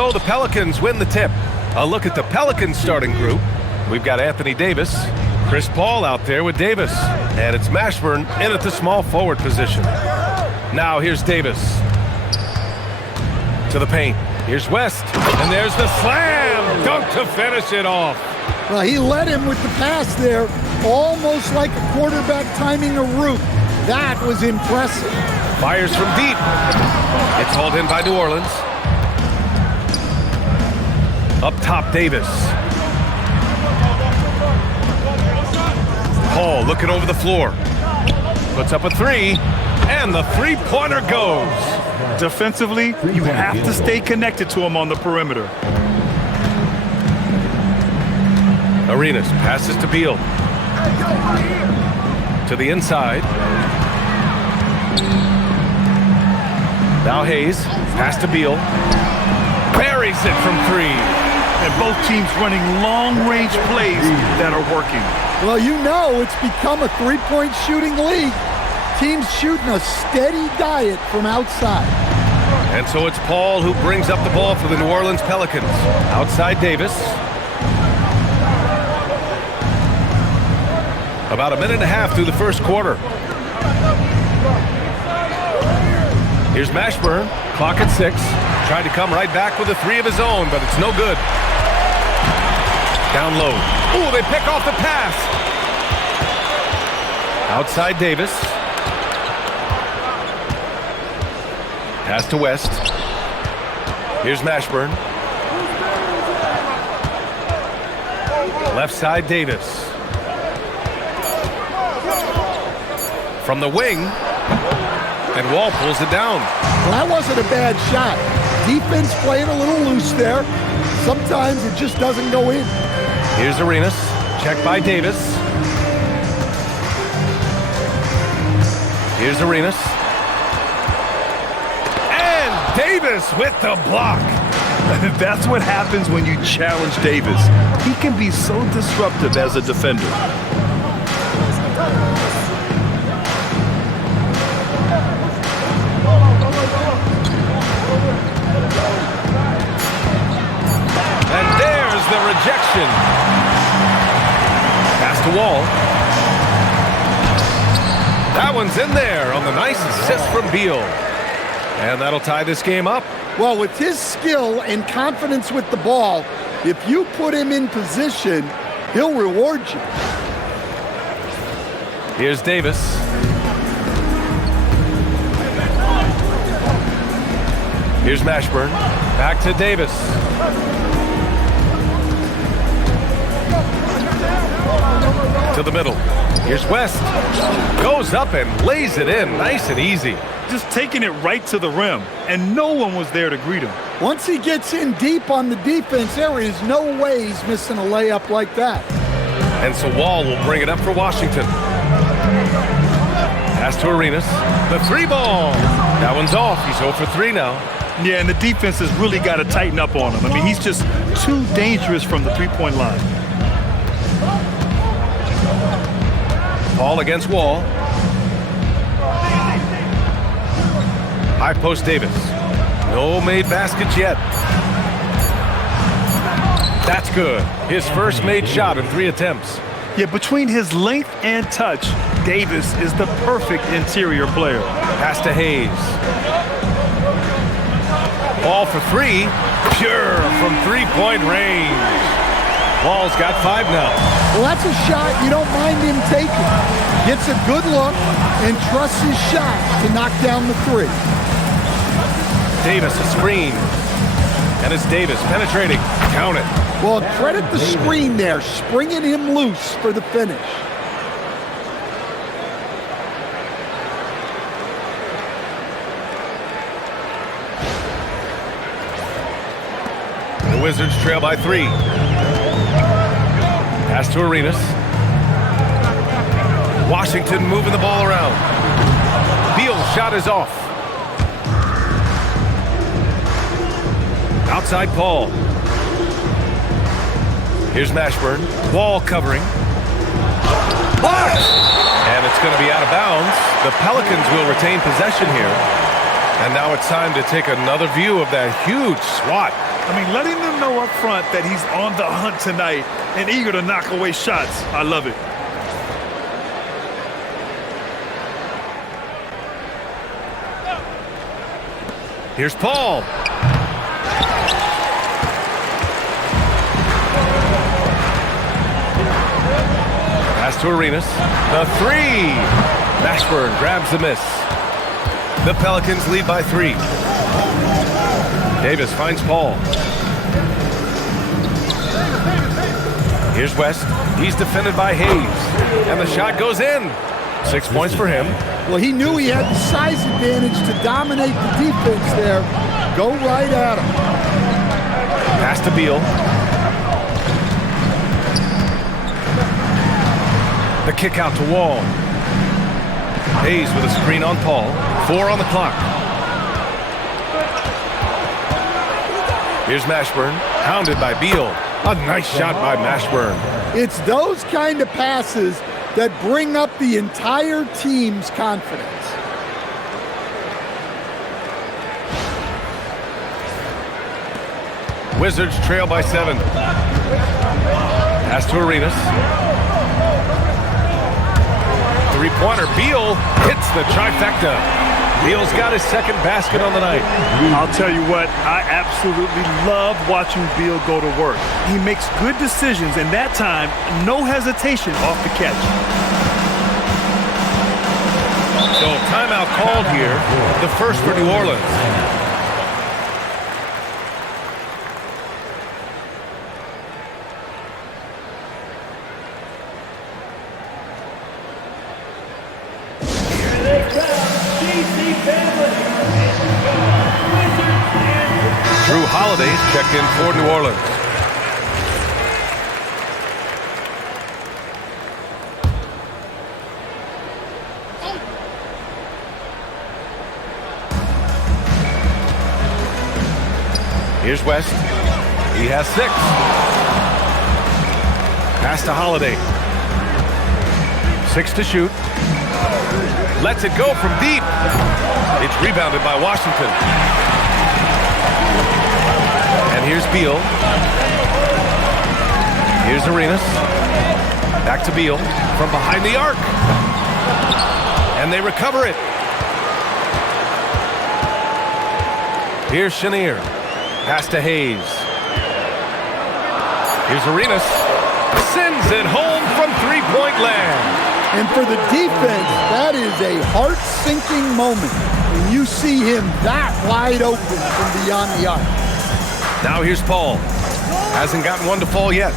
So the Pelicans win the tip. A look at the Pelicans starting group. We've got Anthony Davis, Chris Paul out there with Davis, and it's Mashburn in at the small forward position. Now here's Davis to the paint. Here's West, and there's the slam dunk to finish it off. Well, he led him with the pass there, almost like a quarterback timing a route. That was impressive. Fires from deep. It's hauled in by New Orleans. Up top, Davis. Paul looking over the floor. Puts up a three, and the three-pointer goes. Defensively, you have to stay connected to him on the perimeter. Arenas passes to Beal. To the inside. Now Hayes, pass to Beal. Buries it from three. And both teams running long-range plays that are working. Well, you know it's become a three-point shooting league. Teams shooting a steady diet from outside. And so it's Paul who brings up the ball for the New Orleans Pelicans. Outside Davis. About a minute and a half through the first quarter. Here's Mashburn, clock at 6. Tried to come right back with a three of his own, but it's no good. Down low. Ooh, they pick off the pass. Outside Davis. Pass to West. Here's Mashburn. Left side Davis. From the wing. And Wall pulls it down. Well, that wasn't a bad shot. Defense playing a little loose there. Sometimes it just doesn't go in. Here's Arenas. Checked by Davis. Here's Arenas. And Davis with the block. That's what happens when you challenge Davis. He can be so disruptive as a defender. And there's the rejection. Pass to Wall. That one's in there on the nice assist from Beal. And that'll tie this game up. Well, with his skill and confidence with the ball, if you put him in position, he'll reward you. Here's Davis. Here's Mashburn. Back to Davis. To the middle. Here's West. Goes up and lays it in nice and easy. Just taking it right to the rim, and no one was there to greet him. Once he gets in deep on the defense, there is no way he's missing a layup like that. And so Wall will bring it up for Washington. Pass to Arenas. The three ball. That one's off. He's 0 for 3 now. Yeah, and the defense has really got to tighten up on him. I mean, he's just too dangerous from the three-point line. Paul against Wall. High post Davis. No made baskets yet. That's good. His first made shot in 3 attempts. Yeah, between his length and touch, Davis is the perfect interior player. Pass to Hayes. Ball for 3. Pure from three-point range. Wall's got 5 now. Well, that's a shot you don't mind him taking. Gets a good look and trusts his shot to knock down the 3. Davis a screen. And it's Davis penetrating. Count it. Well, credit the screen there, springing him loose for the finish. The Wizards trail by 3. Pass to Arenas. Washington moving the ball around. Beal's shot is off. Outside Paul. Here's Mashburn. Wall covering. Blocked! And it's going to be out of bounds. The Pelicans will retain possession here. And now it's time to take another view of that huge swat. I mean, letting them know up front that he's on the hunt tonight and eager to knock away shots. I love it. Here's Paul. Pass to Arenas. The three. Mashburn grabs the miss. The Pelicans lead by 3. Davis finds Paul. Here's West. He's defended by Hayes. And the shot goes in. 6 points for him. Well, he knew he had the size advantage to dominate the defense there. Go right at him. Pass to Beal. The kick out to Wall. Hayes with a screen on Paul. 4 on the clock. Here's Mashburn, hounded by Beal. A nice shot by Mashburn. It's those kind of passes that bring up the entire team's confidence. Wizards trail by 7. Pass to Arenas. Three-pointer. Beal hits the trifecta. Beal's got his second basket on the night. I'll tell you what, I absolutely love watching Beal go to work. He makes good decisions, and that time, no hesitation off the catch. So timeout called here, the first for New Orleans. Drew Holiday's checked in for New Orleans. Here's West. He has 6. Pass to Holiday. 6 to shoot. Lets it go from deep. It's rebounded by Washington. And here's Beal. Here's Arenas. Back to Beal from behind the arc. And they recover it. Here's Chenier. Pass to Hayes. Here's Arenas. Sends it home from three-point land. And for the defense, that is a heart-sinking moment when you see him that wide open from beyond the arc. Now here's Paul. Hasn't gotten one to fall yet.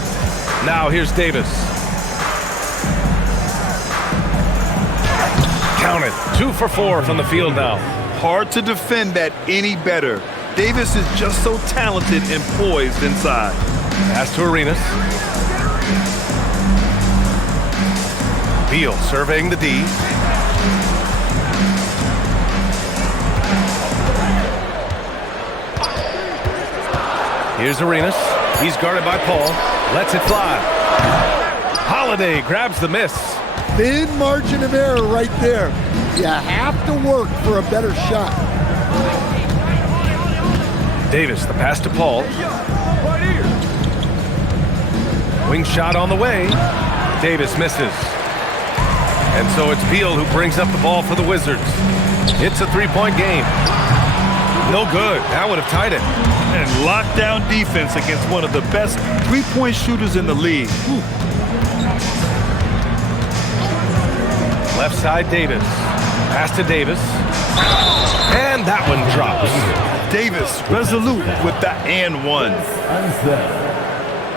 Now here's Davis. Count it. 2 for 4 from the field now. Hard to defend that any better. Davis is just so talented and poised inside. Pass to Arenas. Beal surveying the D. Here's Arenas. He's guarded by Paul. Lets it fly. Holiday grabs the miss. Thin margin of error right there. You have to work for a better shot. Davis, the pass to Paul. Wing shot on the way. Davis misses. And so it's Beal who brings up the ball for the Wizards. It's a three-point game. No good. That would have tied it. And lockdown defense against one of the best three-point shooters in the league. Whew. Left side, Davis. Pass to Davis. And that one drops. Davis resolute with the and one.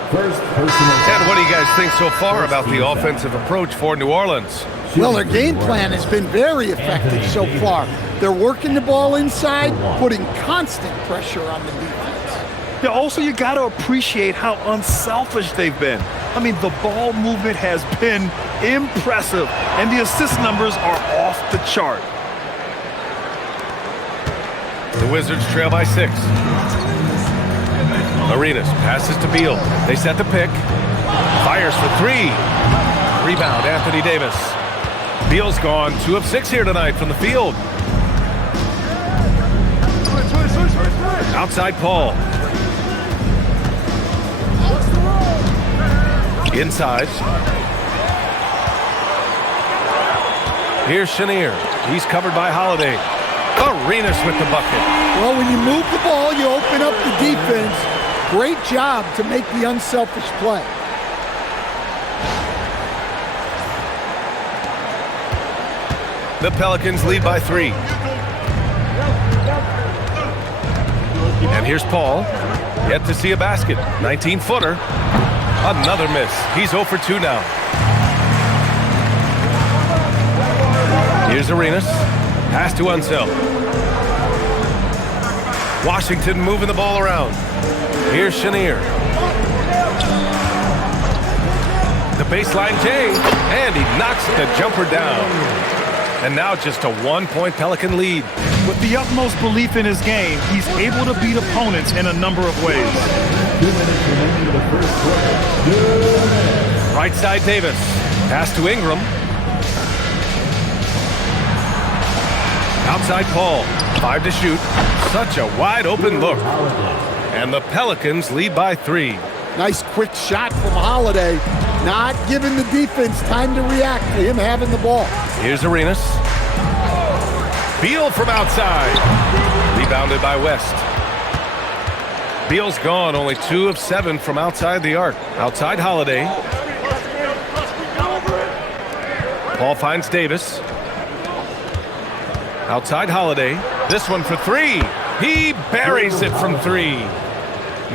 And what do you guys think so far about the offensive approach for New Orleans? Well, their game plan has been very effective so far. They're working the ball inside, putting constant pressure on the defense. Yeah, also, you got to appreciate how unselfish they've been. I mean, the ball movement has been impressive, and the assist numbers are off the chart. The Wizards trail by 6. Arenas passes to Beal. They set the pick. Fires for 3. Rebound, Anthony Davis. Beal's gone 2 of 6 here tonight from the field. Outside Paul. Inside. Here's Chenier. He's covered by Holiday. Arenas with the bucket. Well, when you move the ball, you open up the defense. Great job to make the unselfish play. The Pelicans lead by 3. And here's Paul. Yet to see a basket. 19-footer. Another miss. He's 0 for 2 now. Here's Arenas. Pass to Unseld. Washington moving the ball around. Here's Chenier. The baseline J. And he knocks the jumper down. And now just a 1-point Pelican lead. With the utmost belief in his game, he's able to beat opponents in a number of ways. Right side Davis. Pass to Ingram. Outside Paul. 5 to shoot. Such a wide open look. And the Pelicans lead by 3. Nice quick shot from Holiday. Not giving the defense time to react to him having the ball. Here's Arenas. Beal from outside. Rebounded by West. Beal's gone. Only 2 of 7 from outside the arc. Outside Holiday. Paul finds Davis. Outside Holiday. This one for 3. He buries it from 3.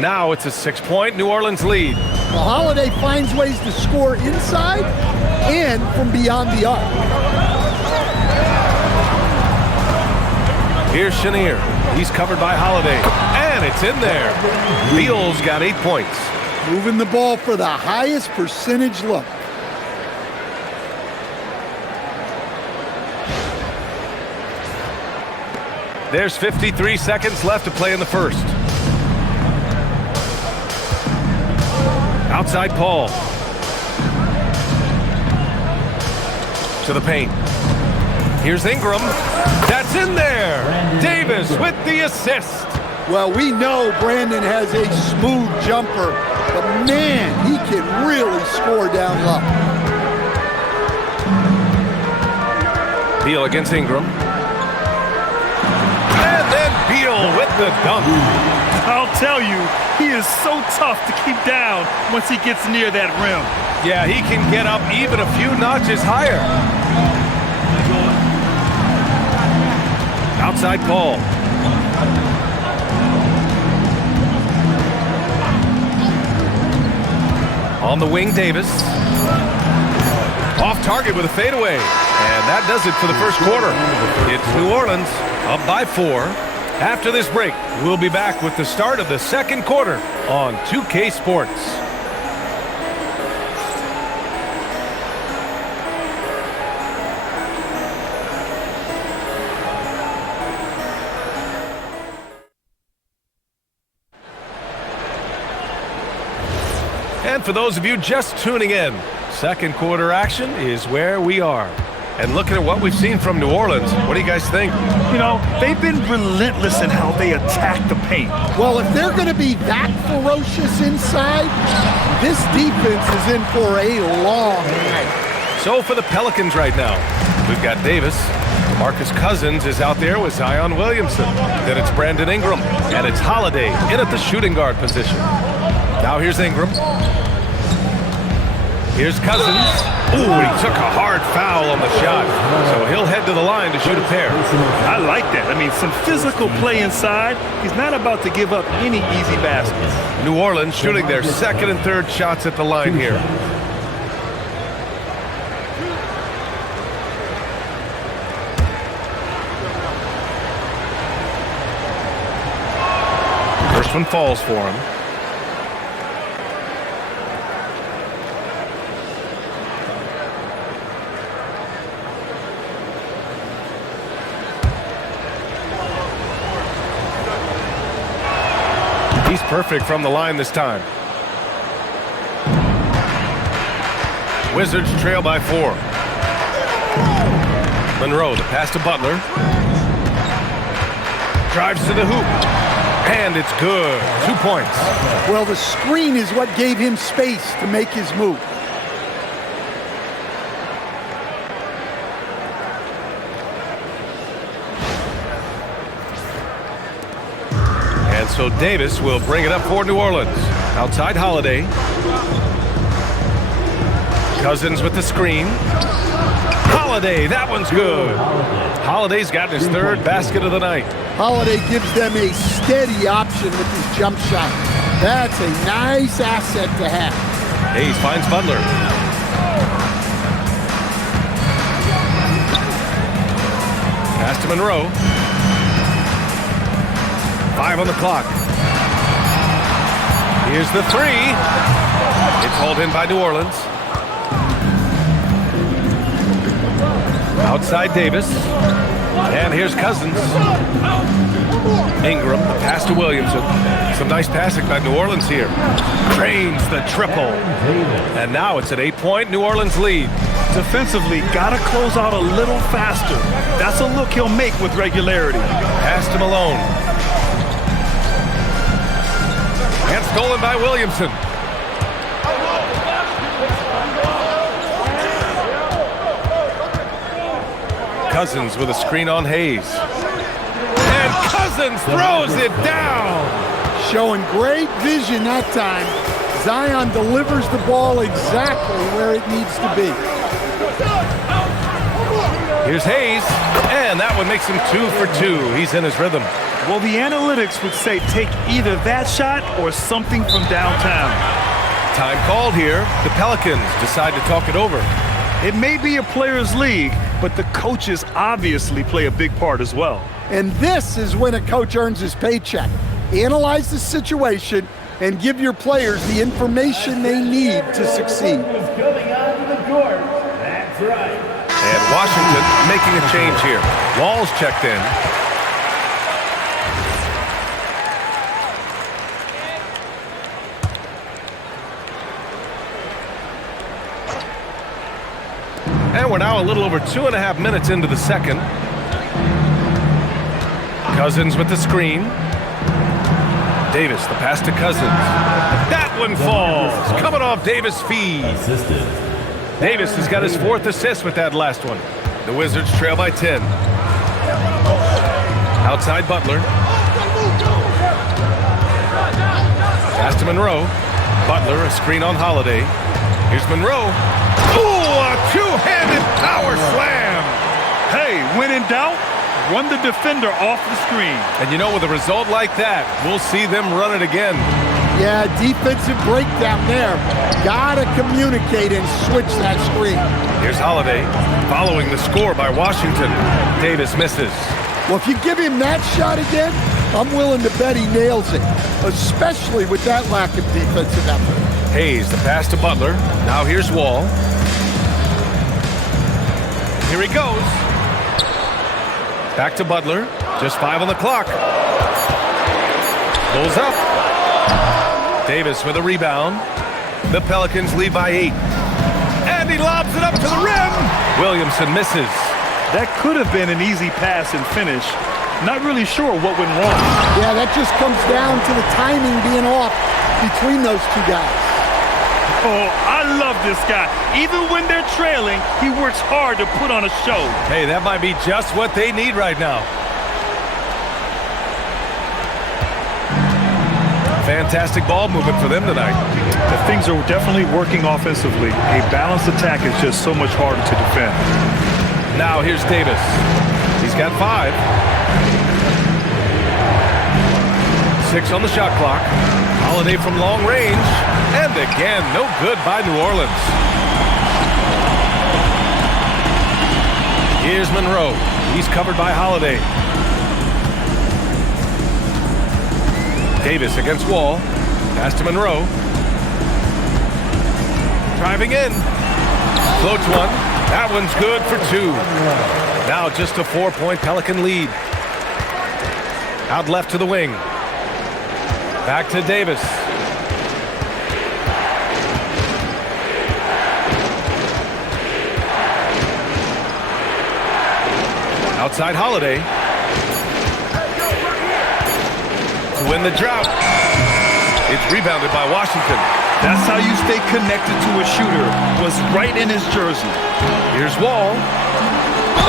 Now it's a 6-point New Orleans lead. Well, Holiday finds ways to score inside and from beyond the arc. Here's Chenier. He's covered by Holiday. And it's in there. Beal's got 8 points. Moving the ball for the highest percentage look. There's 53 seconds left to play in the first. Outside Paul. To the paint. Here's Ingram. That's in there. Davis with the assist. Well, we know Brandon has a smooth jumper, but man, he can really score down low. Beal against Ingram. And then Beal with the dunk. I'll tell you, he is so tough to keep down once he gets near that rim. Yeah, he can get up even a few notches higher. Outside Paul. On the wing, Davis. Off target with a fadeaway. And that does it for the first quarter. It's New Orleans up by 4. After this break, we'll be back with the start of the second quarter on 2K Sports. And for those of you just tuning in, second quarter action is where we are. And looking at what we've seen from New Orleans, what do you guys think? You know, they've been relentless in how they attack the paint. Well, if they're going to be that ferocious inside, this defense is in for a long night. So for the Pelicans right now, we've got Davis. Marcus Cousins is out there with Zion Williamson. Then it's Brandon Ingram. And it's Holiday in at the shooting guard position. Now here's Ingram. Here's Cousins. Ooh, he took a hard foul on the shot. So he'll head to the line to shoot a pair. I like that. I mean, some physical play inside. He's not about to give up any easy baskets. New Orleans shooting their second and third shots at the line here. First one falls for him. He's perfect from the line this time. Wizards trail by 4. Monroe, the pass to Butler. Drives to the hoop. And it's good. 2 points. Well, the screen is what gave him space to make his move. so Davis will bring it up for New Orleans. Outside Holiday. Cousins with the screen. Holiday, that one's good. Holiday's gotten his third basket of the night. Holiday gives them a steady option with his jump shot. That's a nice asset to have. Hayes finds Butler. Pass to Monroe. 5 on the clock. Here's the three. It's hauled in by New Orleans. Outside Davis. And here's Cousins. Ingram, the pass to Williamson. Some nice passing by New Orleans here. Drains the triple. And now it's an 8-point New Orleans lead. Defensively, gotta close out a little faster. That's a look he'll make with regularity. Pass to Malone. And stolen by Williamson. Cousins with a screen on Hayes. And Cousins throws it down. Showing great vision that time. Zion delivers the ball exactly where it needs to be. Here's Hayes, and that one makes him 2 for 2. He's in his rhythm. Well, the analytics would say take either that shot or something from downtown. Time called here. The Pelicans decide to talk it over. It may be a players' league, but the coaches obviously play a big part as well. And this is when a coach earns his paycheck. Analyze the situation and give your players the information they need to succeed. And Washington making a change here. Wall's checked in. And we're now a little over 2.5 minutes into the second. Cousins with the screen. Davis, the pass to Cousins. That one falls. Coming off Davis' feed. Davis has got his 4th assist with that last one. The Wizards trail by 10. Outside Butler. Pass to Monroe. Butler, a screen on Holiday. Here's Monroe. Ooh, a two-handed power slam. Hey, when in doubt, run the defender off the screen. And you know, with a result like that, we'll see them run it again. Yeah, defensive breakdown there. Gotta communicate and switch that screen. Here's Holiday, following the score by Washington. Davis misses. Well, if you give him that shot again, I'm willing to bet he nails it, especially with that lack of defensive effort. Hayes, the pass to Butler. Now here's Wall. Here he goes. Back to Butler. Just 5 on the clock. Pulls up. Davis with a rebound. The Pelicans lead by 8. And he lobs it up to the rim. Williamson misses. That could have been an easy pass and finish. Not really sure what went wrong. Yeah, that just comes down to the timing being off between those two guys. Oh, I love this guy. Even when they're trailing, he works hard to put on a show. Hey, that might be just what they need right now. Fantastic ball movement for them tonight. The things are definitely working offensively. A balanced attack is just so much harder to defend. Now here's Davis. He's got 5. 6 on the shot clock. Holiday from long range. And again, no good by New Orleans. Here's Monroe. He's covered by Holiday. Davis against Wall. Pass to Monroe. Driving in. Floats one. That one's good for 2. Now just a 4-point Pelican lead. Out left to the wing. Back to Davis. Outside Holiday. To win the drought. It's rebounded by Washington. That's how you stay connected to a shooter. Was right in his jersey. Here's Wall.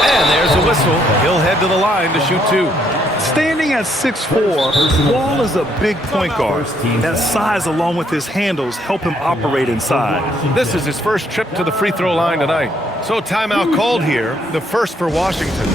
And there's a whistle. He'll head to the line to shoot 2. Standing at 6'4", Wall is a big point guard. That size along with his handles help him operate inside. This is his first trip to the free throw line tonight. So timeout called here, the first for Washington.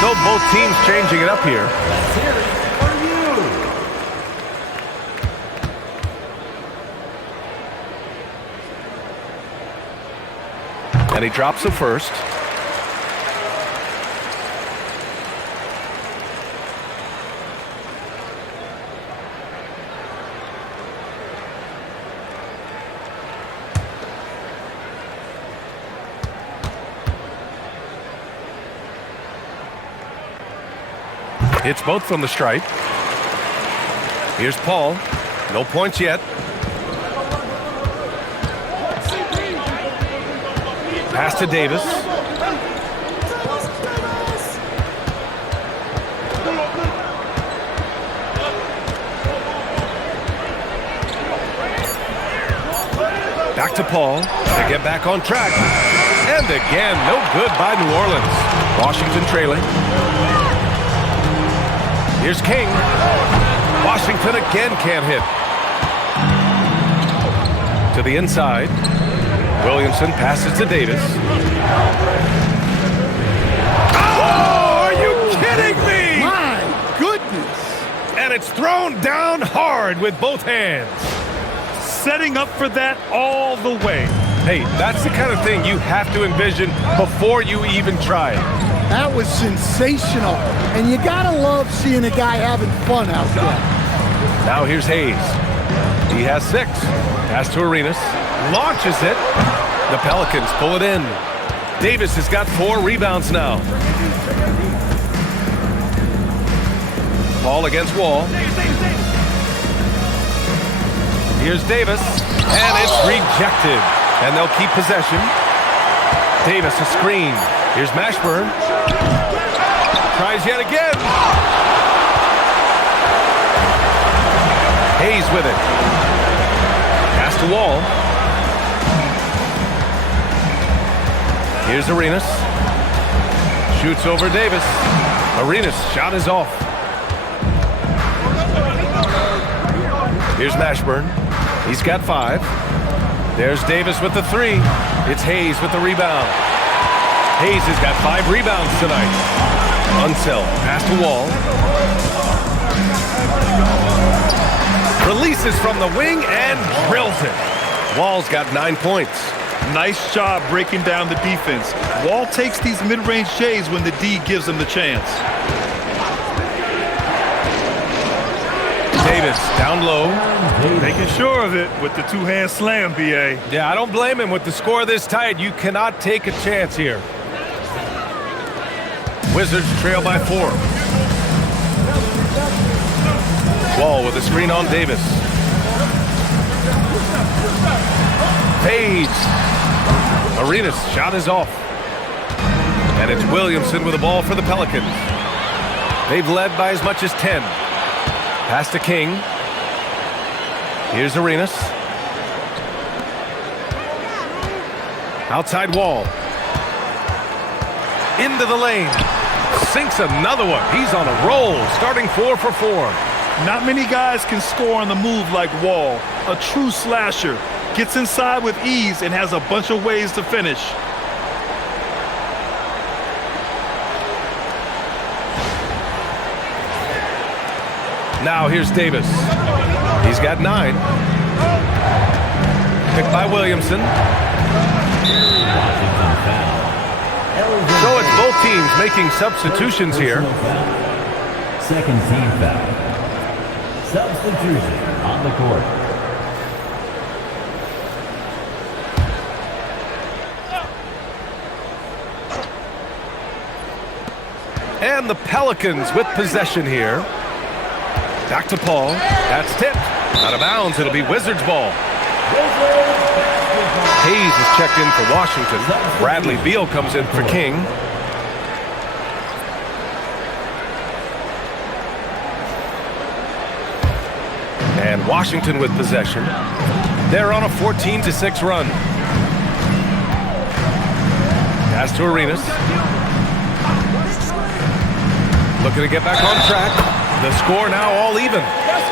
So both teams changing it up here. Let's hear it for you. And he drops the first. It's both from the stripe. Here's Paul. No points yet. Pass to Davis. Back to Paul. They get back on track. And again, no good by New Orleans. Washington trailing. Here's King. Washington again can't hit. To the inside. Williamson passes to Davis. Oh, are you kidding me? My goodness. And it's thrown down hard with both hands. Setting up for that all the way. Hey, that's the kind of thing you have to envision before you even try it. That was sensational. And you gotta love seeing a guy having fun out there. Now here's Hayes. He has 6. Pass to Arenas. Launches it. The Pelicans pull it in. Davis has got 4 rebounds now. Ball against Wall. Here's Davis. And it's rejected. And they'll keep possession. Davis a screen. Here's Mashburn. Tries yet again. Hayes with it. Pass to Wall. Here's Arenas. Shoots over Davis. Arenas' shot is off. Here's Mashburn. He's got 5. There's Davis with the 3. It's Hayes with the rebound. Hayes has got 5 rebounds tonight. Unseld. Pass to Wall. Releases from the wing and drills it. Wall's got 9 points. Nice job breaking down the defense. Wall takes these mid-range J's when the D gives him the chance. Davis down low. Making sure of it with the 2-hand slam, B.A. Yeah, I don't blame him. With the score this tight, you cannot take a chance here. Wizards trail by 4. Wall with a screen on Davis. Page. Arenas' shot is off. And it's Williamson with the ball for the Pelicans. They've led by as much as 10. Pass to King. Here's Arenas. Outside Wall. Into the lane. Sinks another one. He's on a roll, starting 4 for 4. Not many guys can score on the move like Wall. A true slasher. Gets inside with ease and has a bunch of ways to finish. Now here's Davis. He's got 9. Picked by Williamson. So it's both teams making substitutions here. Second team foul. Substitution on the court. And the Pelicans with possession here. Back to Paul. That's tipped. Out of bounds. It'll be Wizards ball. Hayes is checked in for Washington. Bradley Beal comes in for King. And Washington with possession. They're on a 14-6 run. Pass to Arenas. Looking to get back on track. The score now all even.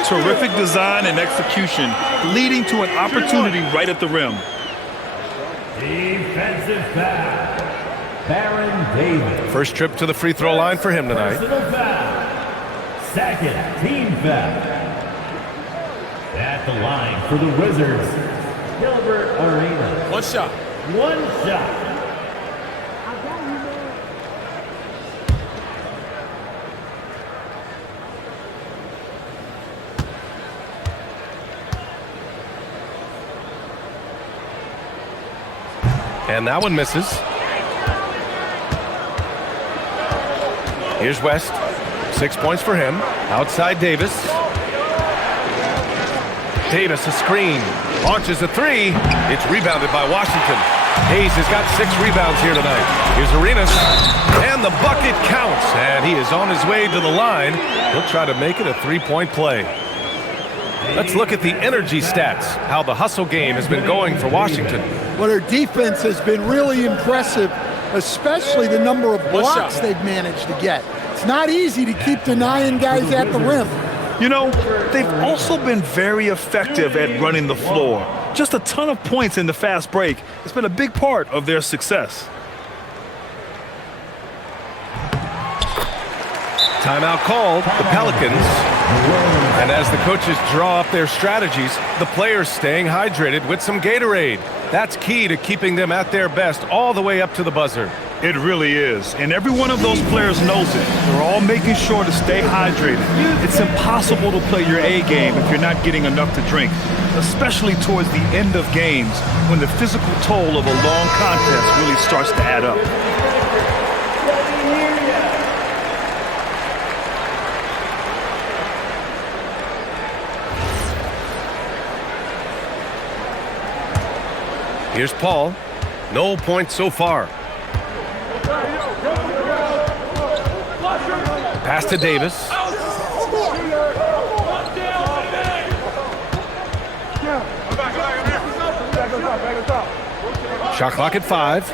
Terrific design and execution, leading to an opportunity right at the rim. Defensive foul. Baron Davis. First trip to the free throw line for him tonight. Personal foul. Second team foul. At the line for the Wizards, Gilbert Arenas. One shot. One shot. And that one misses. Here's West. 6 points for him. Outside Davis. Davis a screen. Launches a three. It's rebounded by Washington. Hayes has got 6 rebounds here tonight. Here's Arenas. And the bucket counts. And he is on his way to the line. He'll try to make it a 3-point play. Let's look at the energy stats, how the hustle game has been going for Washington. Well, their defense has been really impressive, especially the number of blocks they've managed to get. It's not easy to keep denying guys at the rim. You know, they've also been very effective at running the floor. Just a ton of points in the fast break. It's been a big part of their success. Timeout called, the Pelicans. And as the coaches draw up their strategies, the players staying hydrated with some Gatorade. That's key to keeping them at their best all the way up to the buzzer. It really is. And every one of those players knows it. They're all making sure to stay hydrated. It's impossible to play your A game if you're not getting enough to drink, especially towards the end of games when the physical toll of a long contest really starts to add up. Here's Paul. No points so far. Pass to Davis. Shot clock at 5.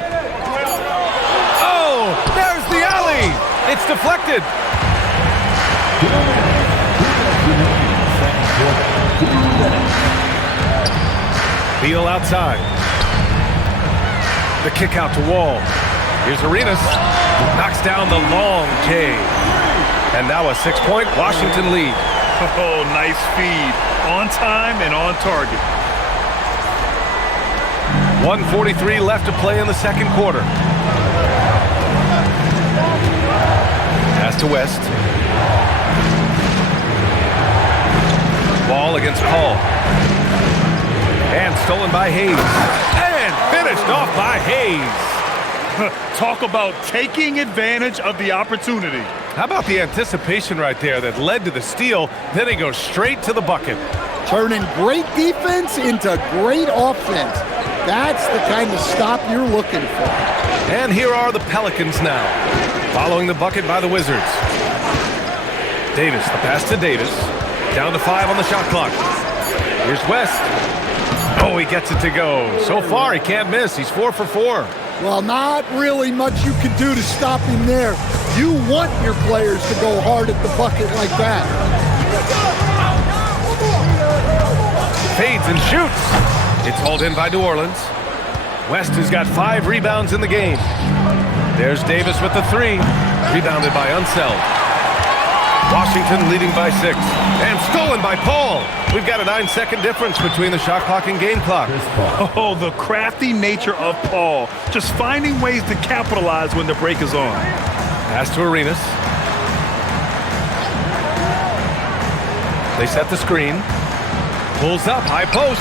Oh, there's the alley. It's deflected. Beal outside. The kick out to Wall. Here's Arenas. Knocks down the long J. And now a 6-point Washington lead. Oh, nice feed. On time and on target. 1:43 left to play in the second quarter. Pass to West. Ball against Paul. And stolen by Hayes. And finished off by Hayes. Talk about taking advantage of the opportunity. How about the anticipation right there that led to the steal? Then he goes straight to the bucket. Turning great defense into great offense. That's the kind of stop you're looking for. And here are the Pelicans now, following the bucket by the Wizards. Davis, the pass to Davis. Down to 5 on the shot clock. Here's West. Oh, he gets it to go. So far, he can't miss. He's 4 for 4. Well, not really much you can do to stop him there. You want your players to go hard at the bucket like that. Fades and shoots. It's hauled in by New Orleans. West has got 5 rebounds in the game. There's Davis with the 3. Rebounded by Unseld. Washington leading by 6. And stolen by Paul. We've got a 9-second difference between the shot clock and game clock. Oh, the crafty nature of Paul. Just finding ways to capitalize when the break is on. Pass to Arenas. They set the screen. Pulls up, high post.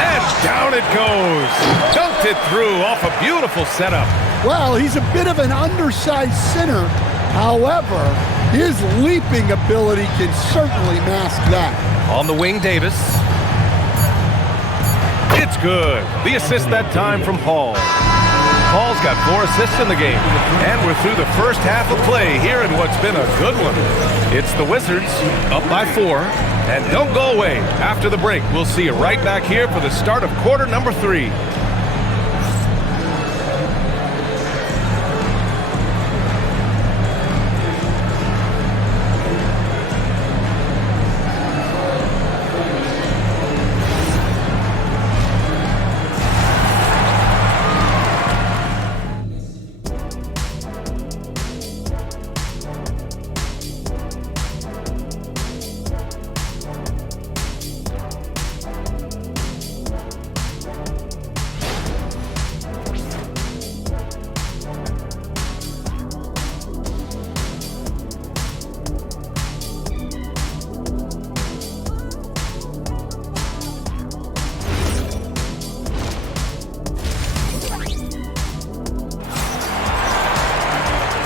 And down it goes. Dunked it through off a beautiful setup. Well, he's a bit of an undersized center, However, his leaping ability can certainly mask that. On the wing, Davis. It's good. The assist that time from Paul. Paul's got 4 assists in the game. And we're through the first half of play here in what's been a good one. It's the Wizards up by 4. And don't go away. After the break, we'll see you right back here for the start of quarter number 3.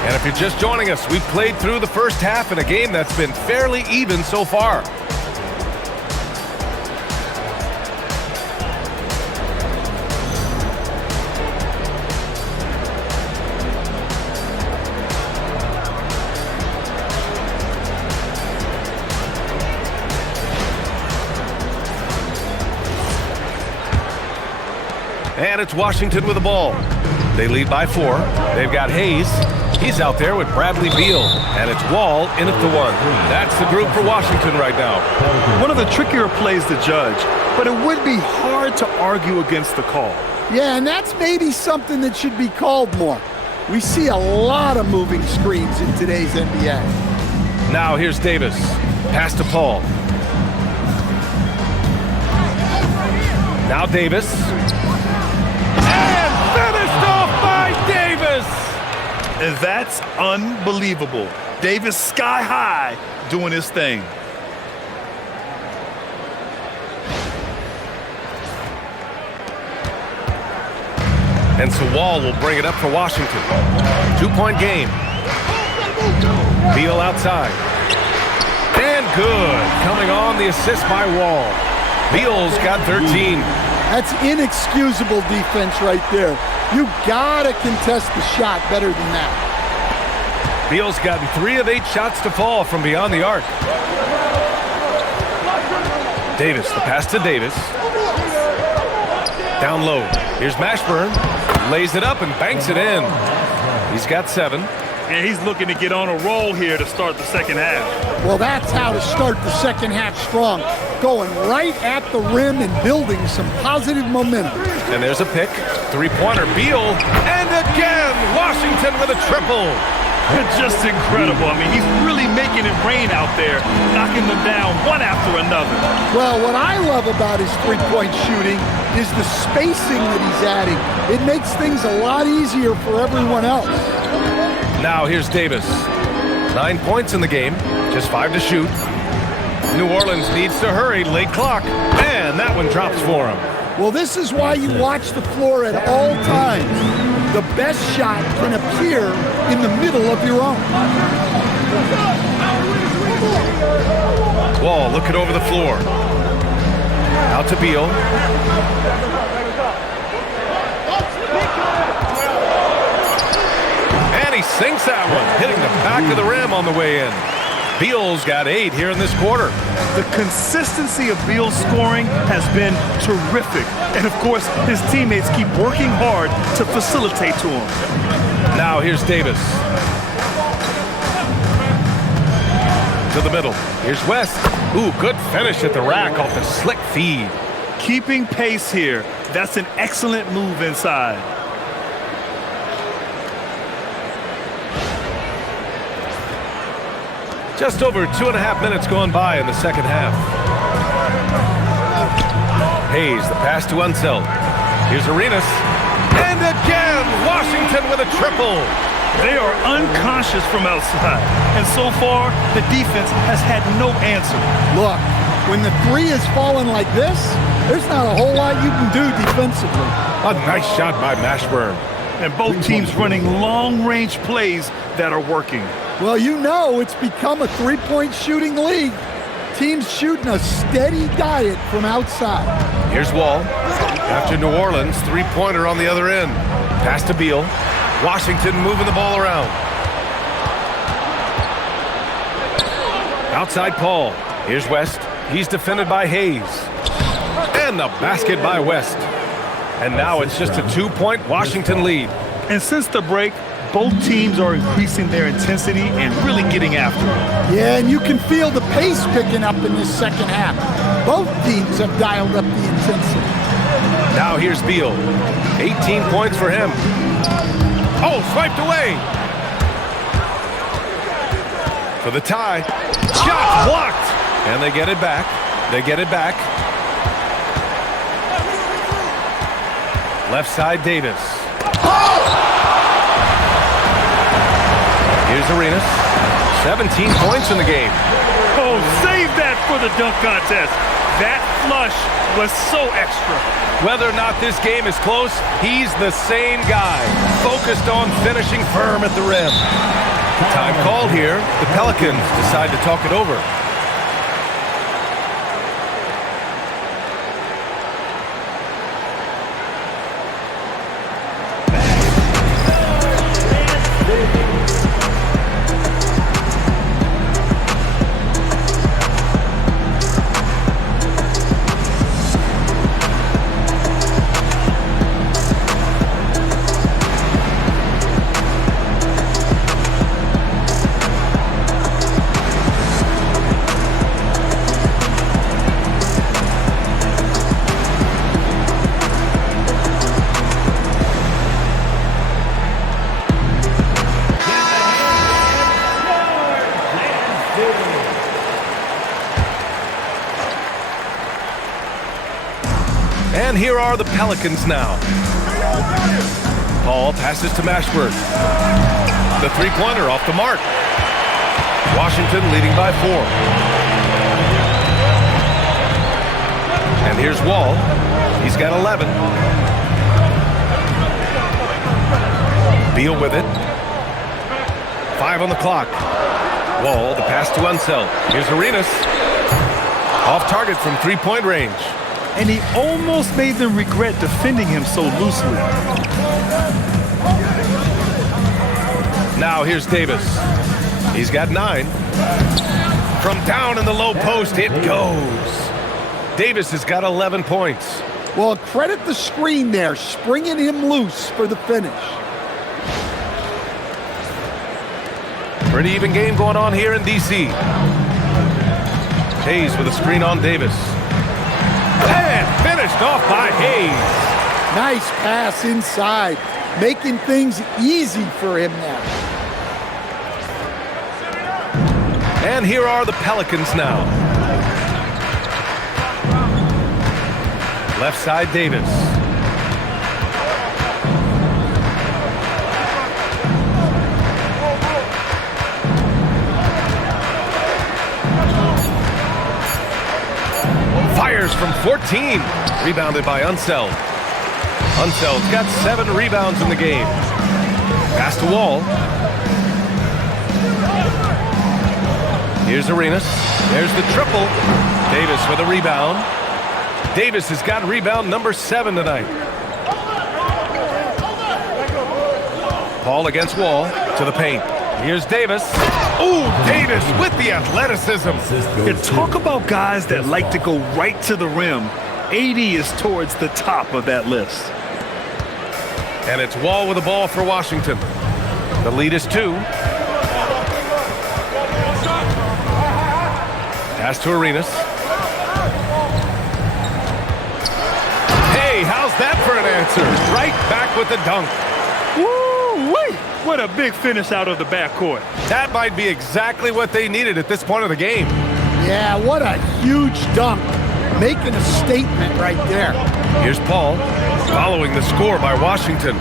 And if you're just joining us, we've played through the first half in a game that's been fairly even so far. And it's Washington with the ball. They lead by 4. They've got Hayes. He's out there with Bradley Beal. And it's Wall in at the 1. That's the group for Washington right now. One of the trickier plays to judge, but it would be hard to argue against the call. Yeah, and that's maybe something that should be called more. We see a lot of moving screens in today's NBA. Now here's Davis. Pass to Paul. Now Davis. And finished off by Davis! And that's unbelievable. Davis sky high doing his thing. And so Wall will bring it up for Washington. 2-point game. Beal outside. And good. Coming on the assist by Wall. Beal's got 13. That's inexcusable defense right there. You gotta contest the shot better than that. Beal's gotten 3 of 8 shots to fall from beyond the arc. Davis, the pass to Davis. Down low. Here's Mashburn. Lays it up and banks it in. He's got 7. And he's looking to get on a roll here to start the second half. Well, that's how to start the second half strong. Going right at the rim and building some positive momentum. And there's a pick. 3-pointer, Beal. And again, Washington with a triple. Just incredible. I mean, he's really making it rain out there, knocking them down one after another. Well, what I love about his three-point shooting is the spacing that he's adding. It makes things a lot easier for everyone else. Now here's Davis. 9 points in the game, just 5 to shoot. New Orleans needs to hurry, late clock. And that one drops for him. Well, this is why you watch the floor at all times. The best shot can appear in the middle of your own. Wall looking over the floor. Out to Beal. And he sinks that one, hitting the back of the rim on the way in. Beal's got 8 here in this quarter. The consistency of Beal's scoring has been terrific. And, of course, his teammates keep working hard to facilitate to him. Now here's Davis. To the middle. Here's West. Ooh, good finish at the rack off the slick feed. Keeping pace here. That's an excellent move inside. Just over 2.5 minutes gone by in the second half. Hayes, the pass to Unseld. Here's Arenas. And again, Washington with a triple. They are unconscious from outside. And so far, the defense has had no answer. Look, when the 3 is falling like this, there's not a whole lot you can do defensively. A nice shot by Mashburn. And both teams running long-range plays that are working. Well, you know it's become a three-point shooting league. Teams shooting a steady diet from outside. Here's Wall. After New Orleans, three-pointer on the other end. Pass to Beal. Washington moving the ball around. Outside Paul. Here's West. He's defended by Hayes. And the basket by West. And now it's just a 2-point Washington lead. And since the break, both teams are increasing their intensity and really getting after it. Yeah, and you can feel the pace picking up in this second half. Both teams have dialed up the intensity. Now here's Beal. 18 points for him. Oh, swiped away. For the tie. Shot blocked. And they get it back. They get it back. Left side, Davis. Here's Arenas. 17 points in the game. Oh, save that for the dunk contest. That flush was so extra. Whether or not this game is close, he's the same guy, focused on finishing firm at the rim. Time called here. The Pelicans decide to talk it over. And here are the Pelicans now. Paul passes to Mashburn. The three-pointer off the mark. Washington leading by 4. And here's Wall. He's got 11. Beal with it. 5 on the clock. Wall, the pass to Unseld. Here's Arenas. Off target from three-point range. And he almost made them regret defending him so loosely. Now here's Davis. He's got 9. From down in the low post, it goes. Davis has got 11 points. Well, credit the screen there, springing him loose for the finish. Pretty even game going on here in D.C. Hayes with a screen on Davis. And finished off by Hayes. Nice pass inside, making things easy for him now. And here are the Pelicans now. Left side, Davis. Fires from 14. Rebounded by Unseld. Unseld's got 7 rebounds in the game. Pass to Wall. Here's Arenas. There's the triple. Davis with a rebound. Davis has got rebound number 7 tonight. Paul against Wall to the paint. Here's Davis. Ooh, Davis with the athleticism. You talk about guys that like to go right to the rim. AD is towards the top of that list. And it's Wall with the ball for Washington. The lead is 2. Pass to Arenas. Hey, how's that for an answer? Right back with the dunk. Woo-wee! What a big finish out of the backcourt. That might be exactly what they needed at this point of the game. Yeah, what a huge dunk. Making a statement right there. Here's Paul, following the score by Washington.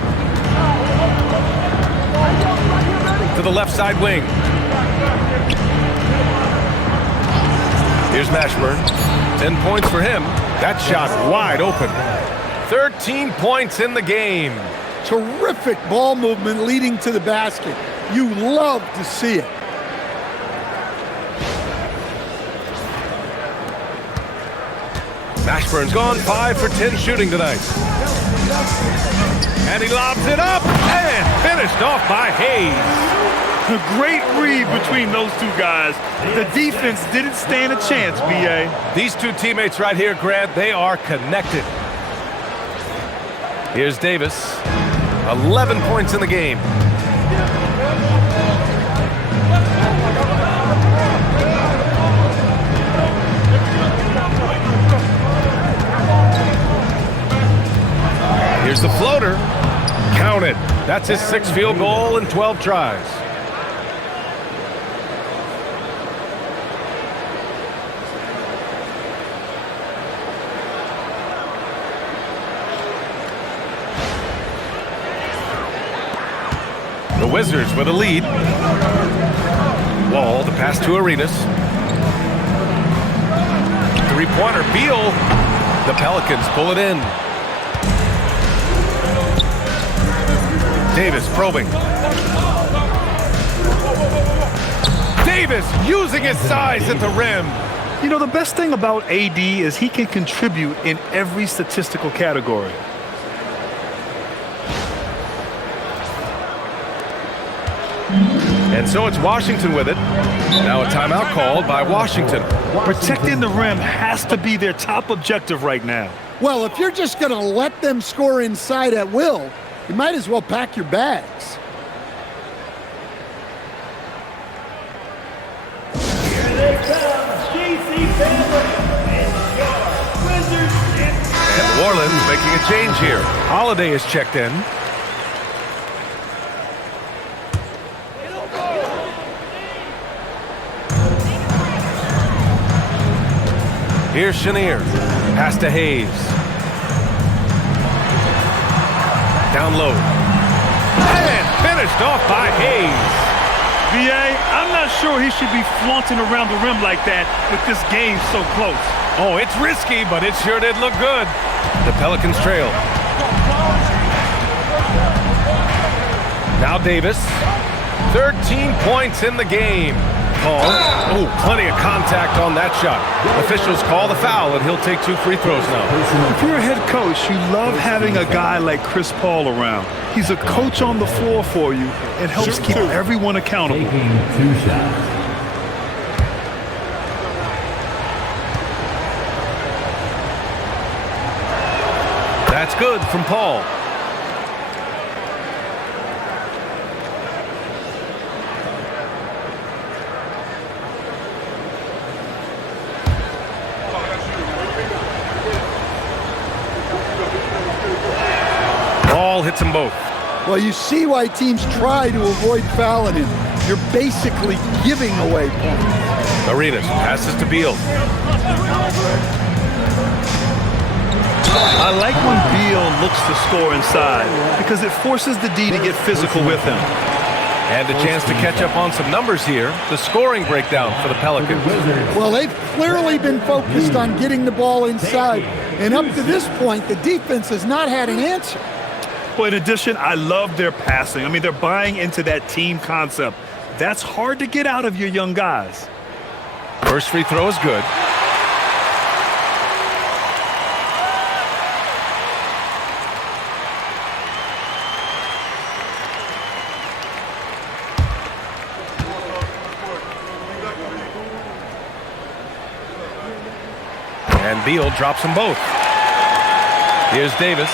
To the left side wing. Here's Mashburn. 10 points for him. That shot wide open. 13 points in the game. Terrific ball movement leading to the basket. You love to see it. Mashburn's gone 5 for 10 shooting tonight. And he lobs it up and finished off by Hayes. A great read between those two guys. The defense didn't stand a chance, B.A. These two teammates right here, Grant, they are connected. Here's Davis. 11 points in the game. Here's the floater. Counted. That's his 6th field goal in 12 tries. The Wizards with a lead. Wall, the pass to Arenas. Three-pointer, Beal. The Pelicans pull it in. Davis probing. Davis using his size at the rim. You know, the best thing about AD is he can contribute in every statistical category. And so it's Washington with it. Now a timeout called by Washington. Protecting the rim has to be their top objective right now. Well, if you're just going to let them score inside at will, you might as well pack your bags. Here they come, GC family, and your Wizards in And New Orleans making a change here. Holiday is checked in. Here's Chenier. Pass to Hayes. Down low. And finished off by Hayes. B.A., I'm not sure he should be flaunting around the rim like that with this game so close. Oh, it's risky, but it sure did look good. The Pelicans trail. Now Davis. 13 points in the game. Call. Oh, plenty of contact on that shot. Officials call the foul, and he'll take 2 free throws now. If you're a head coach, you love having a guy like Chris Paul around. He's a coach on the floor for you and helps keep everyone accountable. taking 2 shots. That's good from Paul. Ball hits them both. Well, you see why teams try to avoid fouling him. You're basically giving away points. Arenas passes to Beal. I like when Beal looks to score inside because it forces the D to get physical with him. And a chance to catch up on some numbers here. The scoring breakdown for the Pelicans. Well, they've clearly been focused on getting the ball inside. And up to this point, the defense has not had an answer. Well, in addition, I love their passing. I mean, they're buying into that team concept. That's hard to get out of your young guys. First free throw is good. And Beal drops them both. Here's Davis.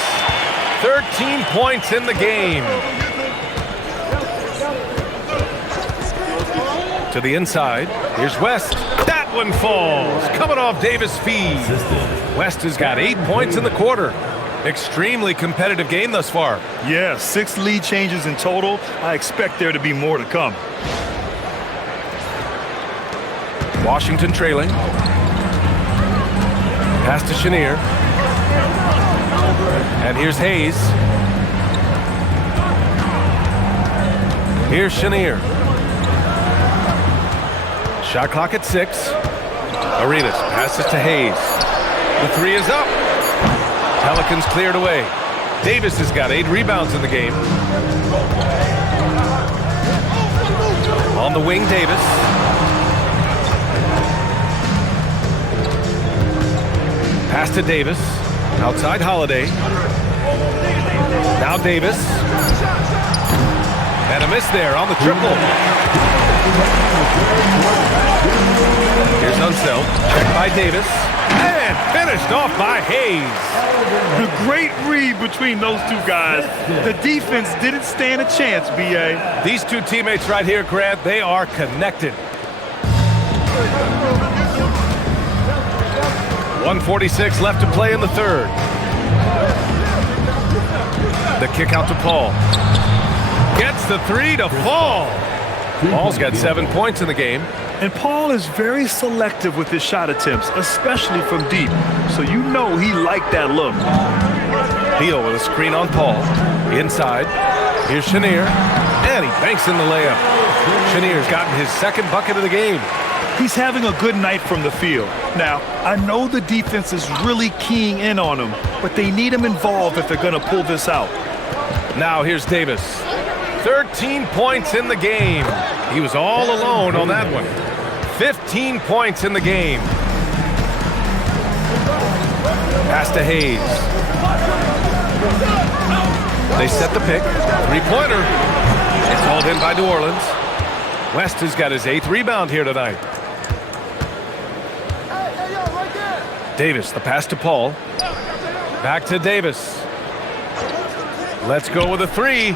13 points in the game. To the inside. Here's West. That one falls. Coming off Davis' feed. West has got 8 points in the quarter. Extremely competitive game thus far. Yeah, 6 lead changes in total. I expect there to be more to come. Washington trailing. Pass to Chenier. And here's Hayes. Here's Chenier. Shot clock at 6. Arenas passes to Hayes. The 3 is up. Pelicans cleared away. Davis has got 8 rebounds in the game. On the wing, Davis. Pass to Davis. Outside Holiday. Now Davis. And a miss there on the triple. Here's Unseld. Checked by Davis. And finished off by Hayes. A great read between those two guys. The defense didn't stand a chance, B.A. These two teammates right here, Grant, they are connected. 1:46 left to play in the third. The kick out to Paul. Gets the three to fall. Paul's got 7 points in the game. And Paul is very selective with his shot attempts, especially from deep. So you know he liked that look. Beal with a screen on Paul. Inside. Here's Chenier. And he banks in the layup. Chenier's gotten his second bucket of the game. He's having a good night from the field. Now, I know the defense is really keying in on him, but they need him involved if they're going to pull this out. Now here's Davis. 13 points in the game. He was all alone on that one. 15 points in the game. Pass to Hayes. They set the pick. Three-pointer. It's hauled in by New Orleans. West has got his 8th rebound here tonight. Davis, the pass to Paul. Back to Davis. Let's go with a three.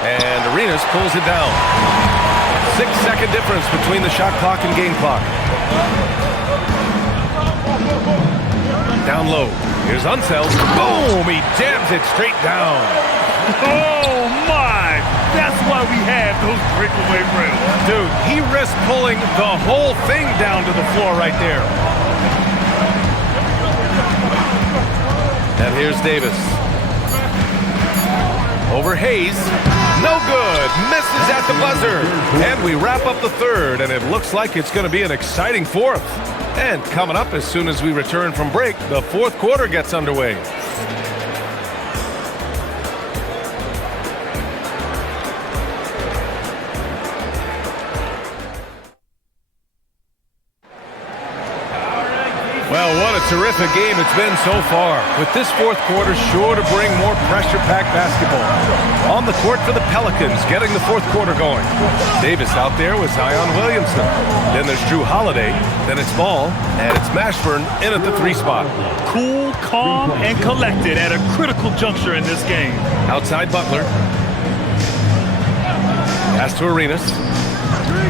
And Arenas pulls it down. 6-second difference between the shot clock and game clock. Down low. Here's Unseld. Boom! He jams it straight down. Oh, my! That's why we have those breakaway rims. Dude, he risked pulling the whole thing down to the floor right there. And here's Davis. Over Hayes. No good. Misses at the buzzer. And we wrap up the third, and it looks like it's going to be an exciting fourth. And coming up as soon as we return from break, the fourth quarter gets underway. Well, what a terrific game it's been so far, with this fourth quarter sure to bring more pressure-packed basketball. On the court for the Pelicans, getting the fourth quarter going. Davis out there with Zion Williamson. Then there's Drew Holiday. Then it's Ball, and it's Mashburn in at the 3 spot. Cool, calm, and collected at a critical juncture in this game. Outside Butler. Pass to Arenas.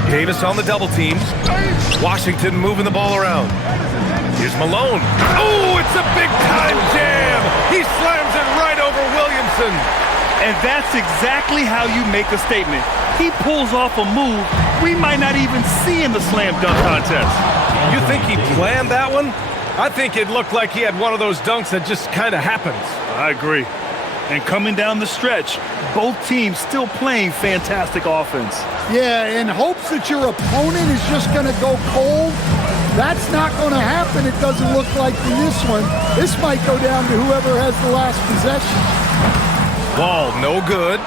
Davis on the double team. Washington moving the ball around. Here's Malone. Oh, it's a big-time jam. He slams it right over Williamson. And that's exactly how you make a statement. He pulls off a move we might not even see in the slam dunk contest. You think he planned that one? I think it looked like he had one of those dunks that just kind of happens. I agree. And coming down the stretch, both teams still playing fantastic offense. Yeah, in hopes that your opponent is just going to go cold. That's not going to happen, it doesn't look like in this one. This might go down to whoever has the last possession. Wall, no good.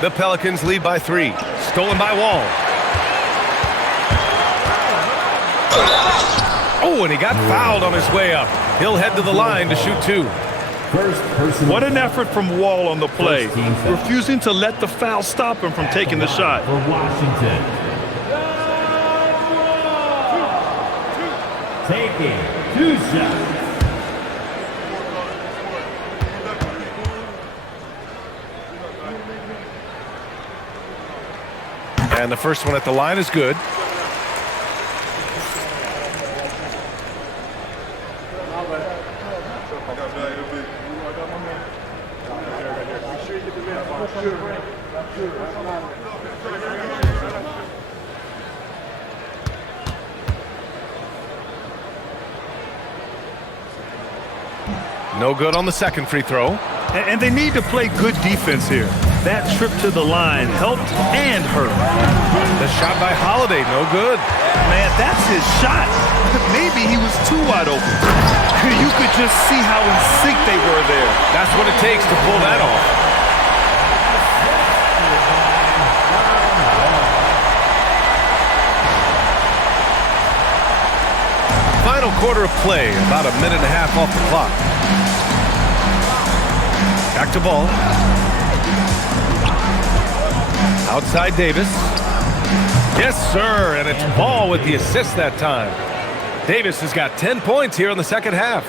The Pelicans lead by 3. Stolen by Wall. Oh, and he got fouled on his way up. He'll head to the line to shoot 2. What an effort from Wall on the play, refusing to let the foul stop him from taking the shot. For Washington. Taking 2 shots. And the first one at the line is good. No good on the second free throw. And they need to play good defense here. That trip to the line helped and hurt. The shot by Holiday, no good. Man, that's his shot. Maybe he was too wide open. You could just see how in sync they were there. That's what it takes to pull that off. final quarter of play, about a minute and a half off the clock. Back to ball. Outside Davis. Yes, sir, and it's Ball with the assist that time. Davis has got 10 points here in the second half.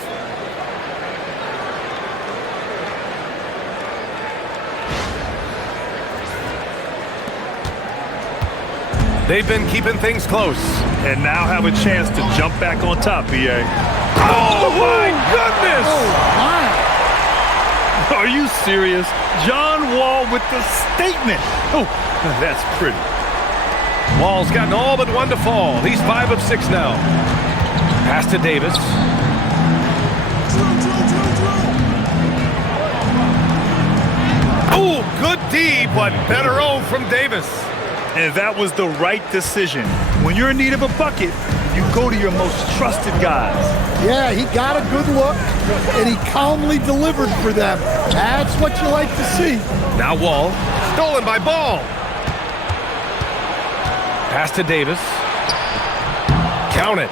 They've been keeping things close. And now have a chance to jump back on top, B.A. Oh, my goodness! Oh, my. Are you serious? John Wall with the statement. Oh, that's pretty. Wall's gotten all but one to fall. He's 5 of 6 now. Pass to Davis. Oh, good D, but better O from Davis. And that was the right decision. When you're in need of a bucket, you go to your most trusted guys. Yeah, he got a good look, and he calmly delivered for them. That's what you like to see. Now Wall, stolen by Ball. Pass to Davis. Count it.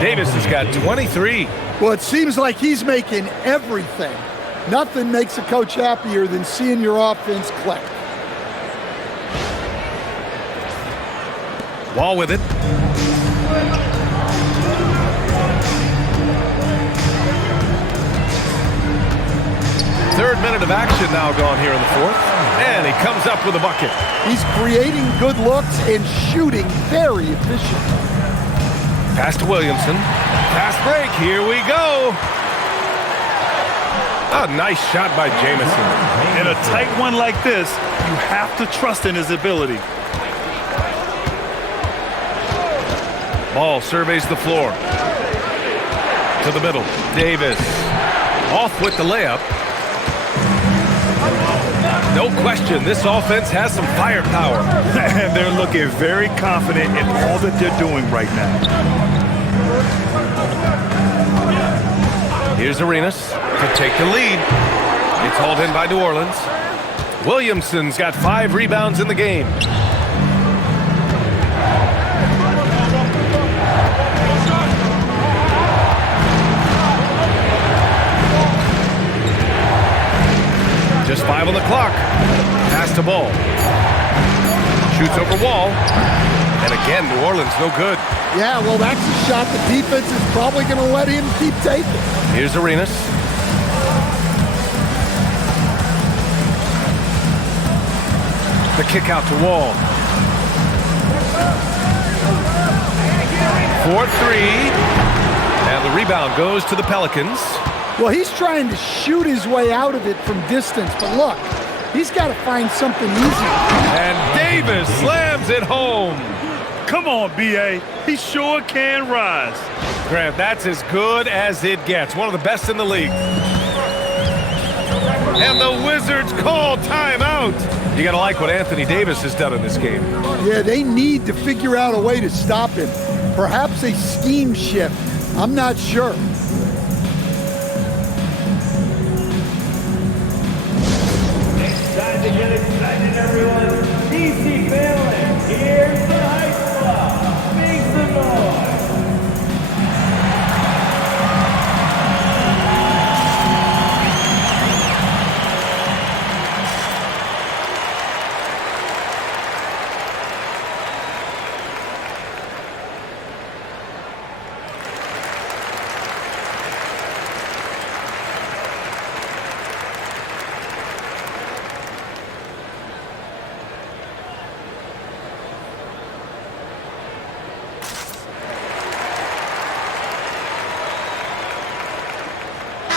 Davis has got 23. Well, it seems like he's making everything. Nothing makes a coach happier than seeing your offense click. Wall with it. Third minute of action now gone here in the fourth. And he comes up with a bucket. He's creating good looks and shooting very efficient. Pass to Williamson. Pass break. Here we go. A nice shot by Jamison. In a tight one like this, you have to trust in his ability. Ball surveys the floor. To the middle. Davis. Off with the layup. No question, this offense has some firepower. And they're looking very confident in all that they're doing right now. Here's Arenas to take the lead. It's hauled in by New Orleans. Williamson's got 5 rebounds in the game. Just 5 on the clock. Pass to Ball. Shoots over Wall. And again, New Orleans no good. Yeah, well, that's a shot the defense is probably going to let him keep taking. Here's Arenas. The kick out to Wall. 4-3. And the rebound goes to the Pelicans. Well, he's trying to shoot his way out of it from distance, but look, he's got to find something easy. And Davis slams it home. Come on, B.A. He sure can rise. Grant, that's as good as it gets. One of the best in the league. And the Wizards call timeout. You got to like what Anthony Davis has done in this game. Yeah, they need to figure out a way to stop him. Perhaps a scheme shift. I'm not sure. Time to get excited, everyone. DC family, here's the Hype Club. Make some noise.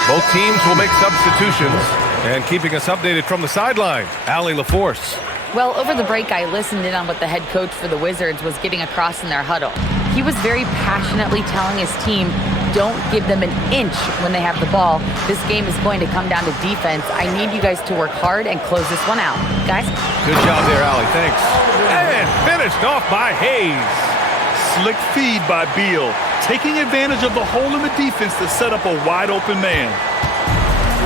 Both teams will make substitutions. And keeping us updated from the sideline, Allie LaForce. Well, over the break, I listened in on what the head coach for the Wizards was getting across in their huddle. He was very passionately telling his team, don't give them an inch when they have the ball. This game is going to come down to defense. I need you guys to work hard and close this one out. Guys? Good job there, Allie. Thanks. And finished off by Hayes. Slick feed by Beal, taking advantage of the hole in the defense to set up a wide-open man.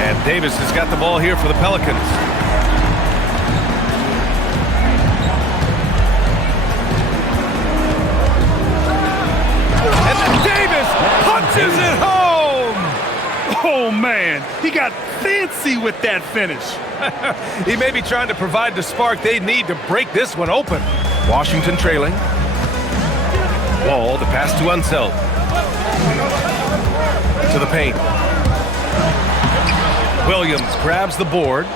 And Davis has got the ball here for the Pelicans. And then Davis Punches it home! Oh, man. He got fancy with that finish. He may be trying to provide the spark they need to break this one open. Washington trailing. Wall, the pass to Unseld. To the paint. Williams grabs the board.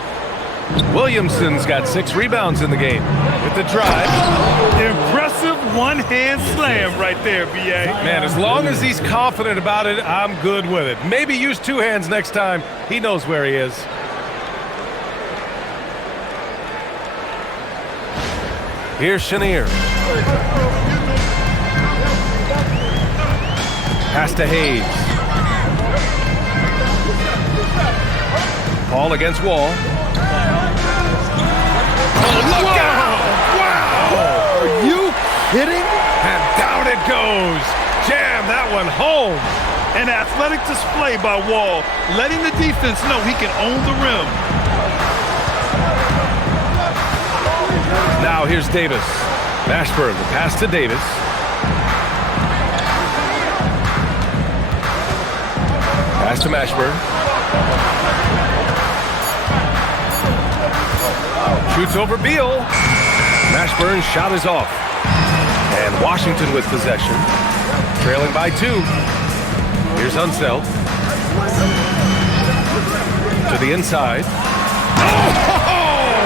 Williamson's got 6 rebounds in the game. With the drive. Impressive one-hand slam right there, B.A. Man, as long as he's confident about it, I'm good with it. Maybe use 2 hands next time. He knows where he is. Here's Chenier. Pass to Hayes. Paul against Wall. Look out! Wow! Are you kidding? And down it goes. Jam that one home. An athletic display by Wall, letting the defense know he can own the rim. Now here's Davis. Mashburn, the pass to Davis. Pass to Mashburn. Shoots over Beal. Mashburn's shot is off. And Washington with possession. Trailing by 2. Here's Unseld. To the inside. Oh!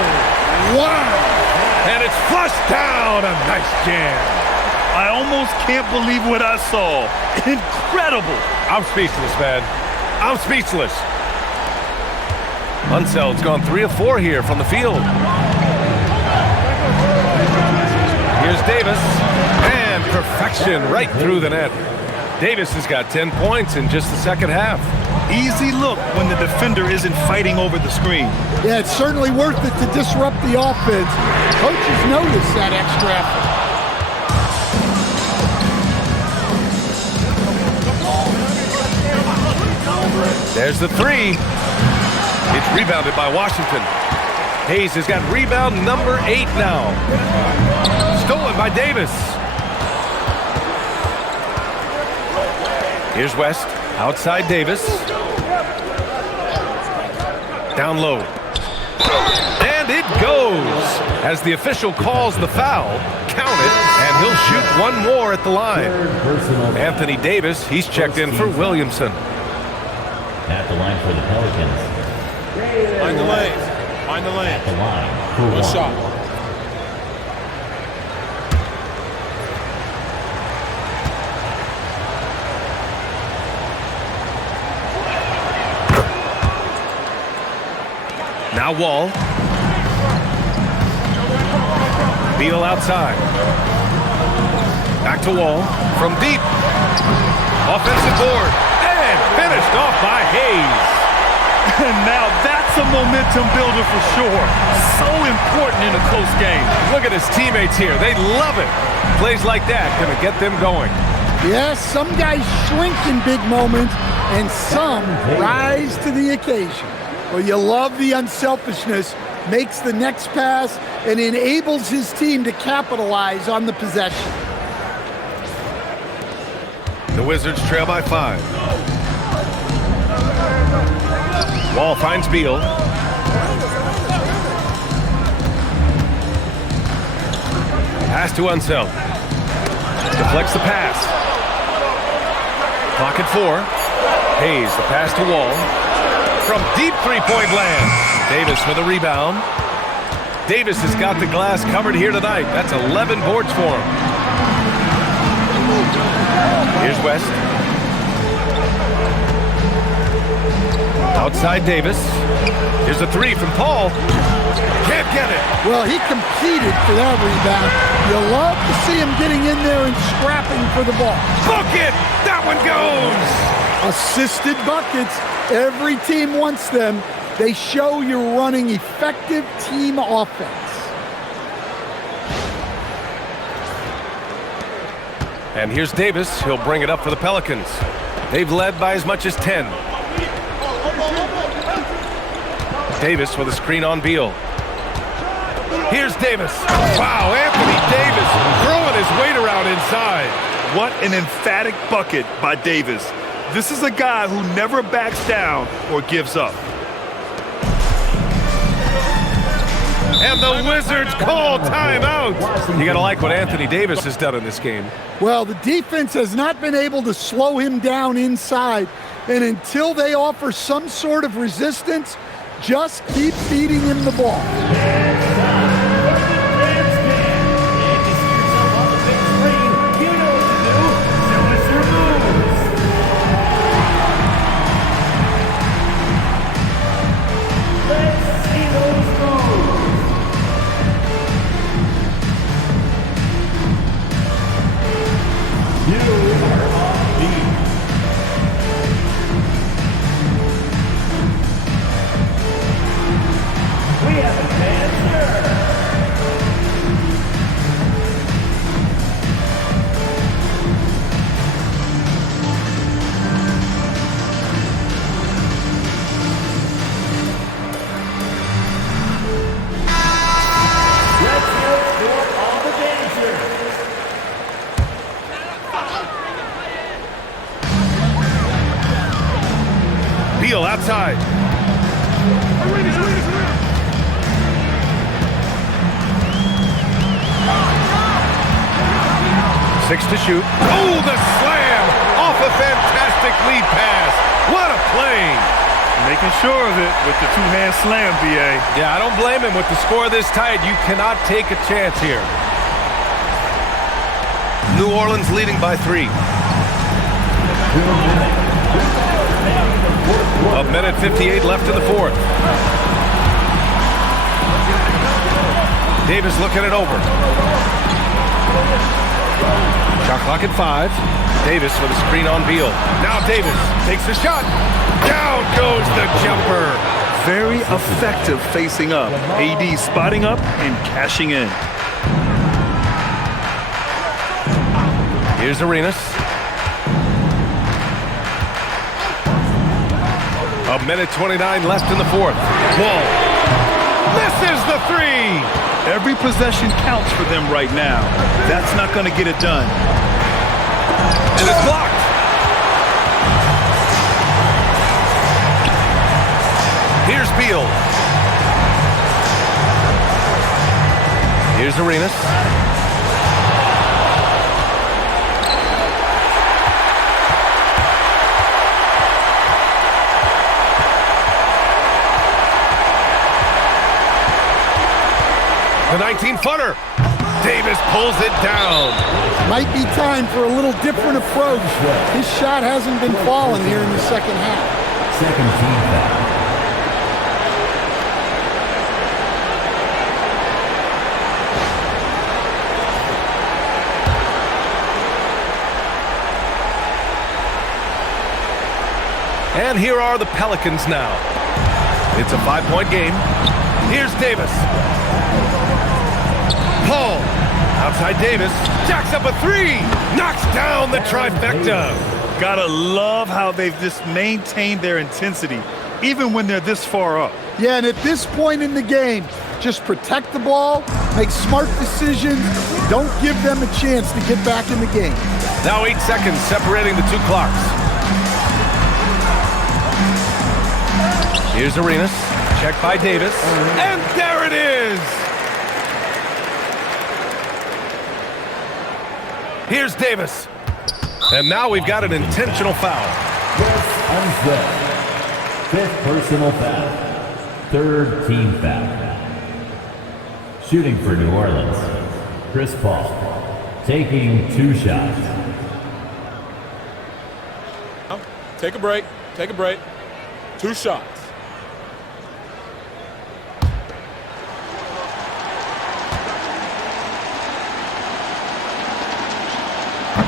Wow! And it's flushed down. A nice jam. I almost can't believe what I saw. Incredible. I'm speechless, man. I'm speechless. Unseld's gone 3 of 4 here from the field. Here's Davis. And perfection right through the net. Davis has got 10 points in just the second half. Easy look when the defender isn't fighting over the screen. Yeah, it's certainly worth it to disrupt the offense. Coaches notice that extra effort. There's the 3. It's rebounded by Washington. Hayes has got rebound number 8 now. Stolen by Davis. Here's West. Outside Davis. Down low. And it goes. As the official calls the foul, count it, and he'll shoot 1 more at the line. Anthony Davis, he's checked in for Williamson. At the line for the Pelicans. Find the lane. Find the lane. At the line for Good 1. shot. Now Wall. Beal outside. Back to Wall. From deep. Offensive board. And finished off by Hayes. And now that's a momentum builder for sure. So important in a close game. Look at his teammates here. They love it. Plays like that going to get them going. Yes, some guys shrink in big moments, and some rise to the occasion. Well, you love the unselfishness, makes the next pass, and enables his team to capitalize on the possession. The Wizards trail by 5. Wall finds Beal. Pass to Unseld. Deflects the pass. Clock at 4. Hayes, the pass to Wall. From deep three-point land. Davis for the rebound. Davis has got the glass covered here tonight. That's 11 boards for him. Here's West. Outside Davis. Here's a 3 from Paul. Can't get it. Well, he competed for that rebound. You love to see him getting in there and scrapping for the ball. Book it! That one goes! Assisted buckets. Every team wants them. They show you're running effective team offense. And here's Davis. He'll bring it up for the Pelicans. They've led by as much as 10. Davis with a screen on Beal. Here's Davis. Wow, Anthony Davis throwing his weight around inside. What an emphatic bucket by Davis. This is a guy who never backs down or gives up. And the Wizards call timeout. You got to like what Anthony Davis has done in this game. Well, the defense has not been able to slow him down inside, and until they offer some sort of resistance, just keep feeding him the ball. Beal outside. 6 to shoot. Oh, the slam off a fantastic lead pass. What a play. Making sure of it with the two-hand slam, B.A. Yeah, I don't blame him. With the score this tight, you cannot take a chance here. New Orleans leading by 3. A minute 58 left in the fourth. Davis looking it over. Shot clock at 5. Davis with a screen on Beal. Now Davis takes a shot. Down goes the jumper. Very effective facing up. AD spotting up and cashing in. Here's Arenas. A minute 29 left in the fourth. Wall. Misses the 3. Every possession counts for them right now. That's not going to get it done. And it's blocked. Here's Beal. Here's Arenas. The 19-footer. Davis pulls it down. Might be time for a little different approach. His shot hasn't been falling here in the second half. Second team foul. And here are the Pelicans now. It's a 5-point game. Here's Davis. Paul, outside Davis, jacks up a 3, knocks down the trifecta. Gotta love how they've just maintained their intensity, even when they're this far up. Yeah, and at this point in the game, just protect the ball, make smart decisions, don't give them a chance to get back in the game. Now 8 seconds separating the two clocks. Here's Arenas, checked by Davis, and there it is! Here's Davis. And now we've got an intentional foul. Fifth personal foul. Third team foul. Shooting for New Orleans, Chris Paul. Taking 2 shots. Take a break. Take a break. 2 shots.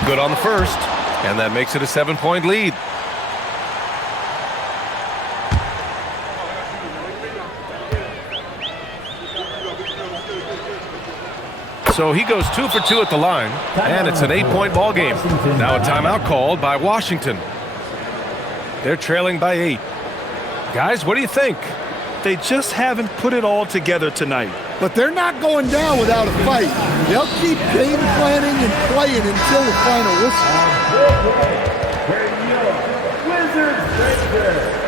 Good on the first, and that makes it a 7-point lead. So he goes 2 for 2 at the line, and it's an 8-point ball game. Now a timeout called by Washington. They're trailing by 8. Guys, what do you think? They just haven't put it all together tonight. But they're not going down without a fight. They'll keep game planning and playing until the final whistle. Wizards Ranger.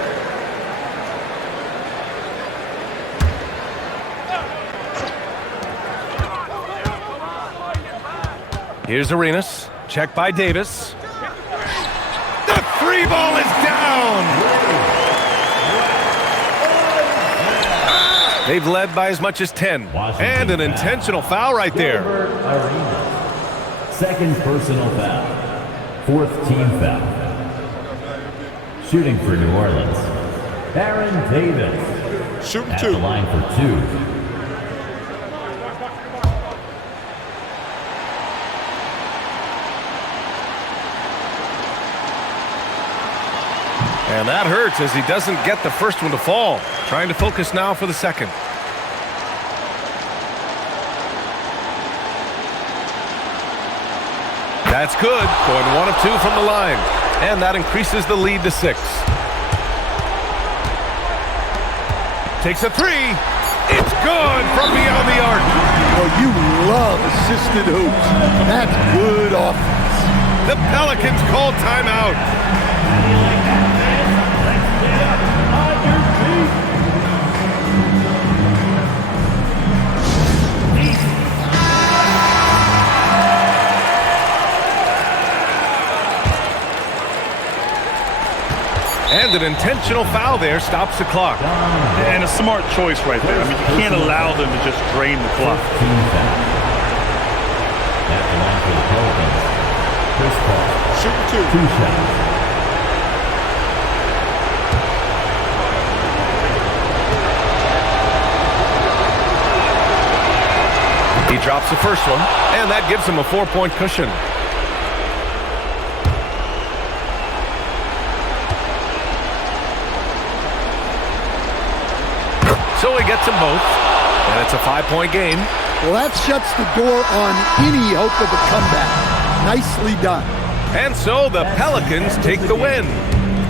Here's Arenas. Check by Davis. The three ball is down. They've led by as much as 10. And an intentional foul right there. Second personal foul. Fourth team foul. Shooting for New Orleans, Aaron Davis. Shooting At two. the line for 2. And that hurts as he doesn't get the first one to fall. Trying to focus now for the second. That's good. Going 1 of 2 from the line. And that increases the lead to 6. Takes a 3. It's good from beyond the arc. Well, you love assisted hoops. That's good offense. The Pelicans call timeout. And an intentional foul there stops the clock. And a smart choice right there. I mean, you can't allow them to just drain the clock. Team foul. At the line for the Pelicans, Chris Paul. Shooting two. 2 shots. He drops the first one, and that gives him a 4-point cushion. So he gets them both, and it's a 5-point game. Well, that shuts the door on any hope of a comeback. Nicely done. And so the Pelicans take the win.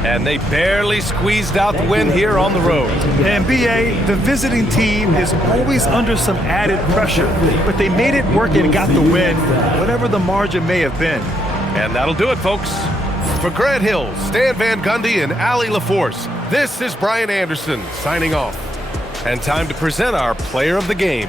And they barely squeezed out the win here on the road. And BA, the visiting team is always under some added pressure, but they made it work and got the win, whatever the margin may have been. And that'll do it, folks. For Grant Hill, Stan Van Gundy, and Allie LaForce, this is Brian Anderson signing off. And time to present our player of the game.